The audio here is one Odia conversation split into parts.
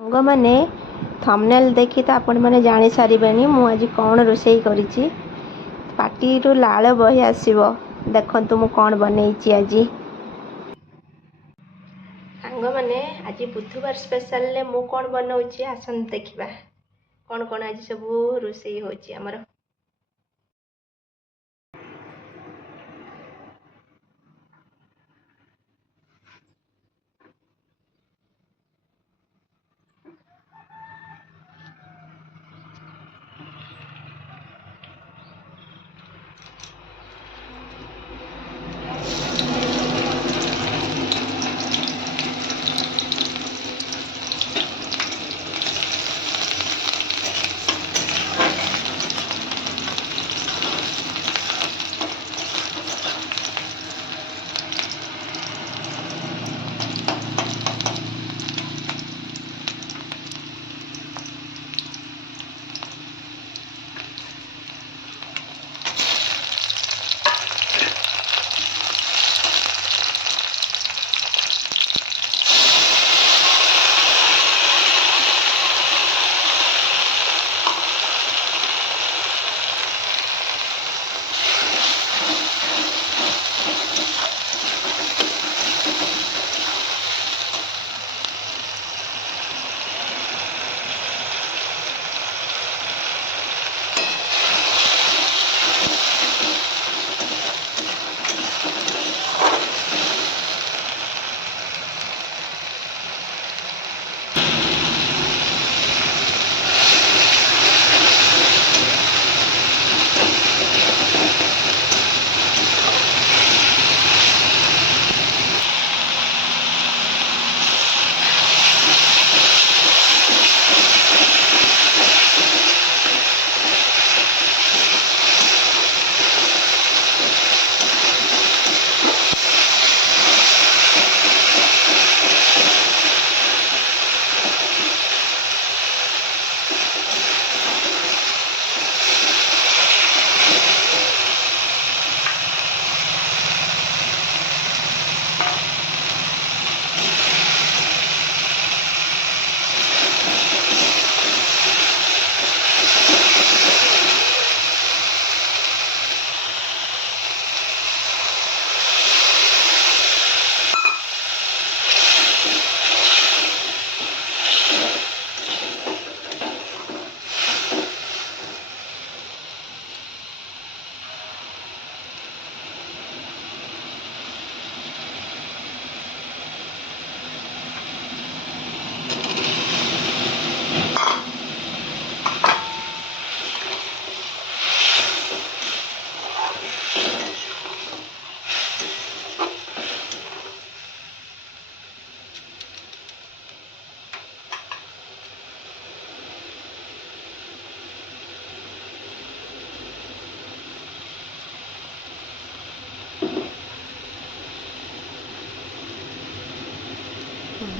ସାଙ୍ଗ ମାନେ ଥମ୍ବନେଲ୍ ଦେଖି ତ ଆପଣ ମାନେ ଜାଣି ସାରିବେଣି ମୁଁ ଆଜି କ'ଣ ରୋଷେଇ କରିଛି। ପାଟିରୁ ଲାଳ ବହି ଆସିବ। ଦେଖନ୍ତୁ ମୁଁ କ'ଣ ବନେଇଛି ଆଜି। ସାଙ୍ଗମାନେ ଆଜି ବୁଧବାର ସ୍ପେଶାଲରେ ମୁଁ କ'ଣ ବନଉଛି ଆସନ୍ତୁ ଦେଖିବା। କ'ଣ କ'ଣ ଆଜି ସବୁ ରୋଷେଇ ହେଉଛି ଆମର।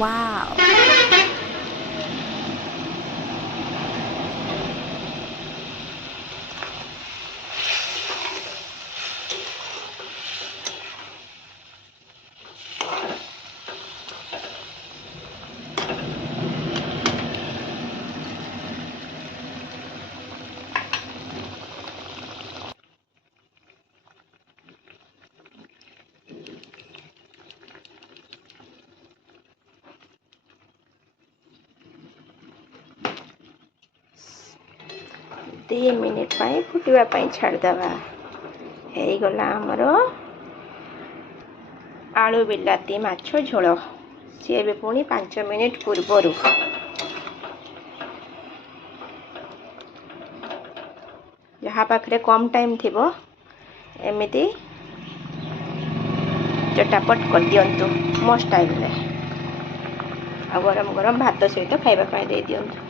Wow. दी मिनिट फुटवा छाड़दवा ହେଇଗଲା ଆମର आलू बिलाती माछ झोल सी ए पुणी 5 मिनिट पूर्वर जहाँ पाखरे कम टाइम थी एमती चटापट कर दिंतु मो स्टाइल आ गरम गरम भात सहित खाइबा दे दिंतु।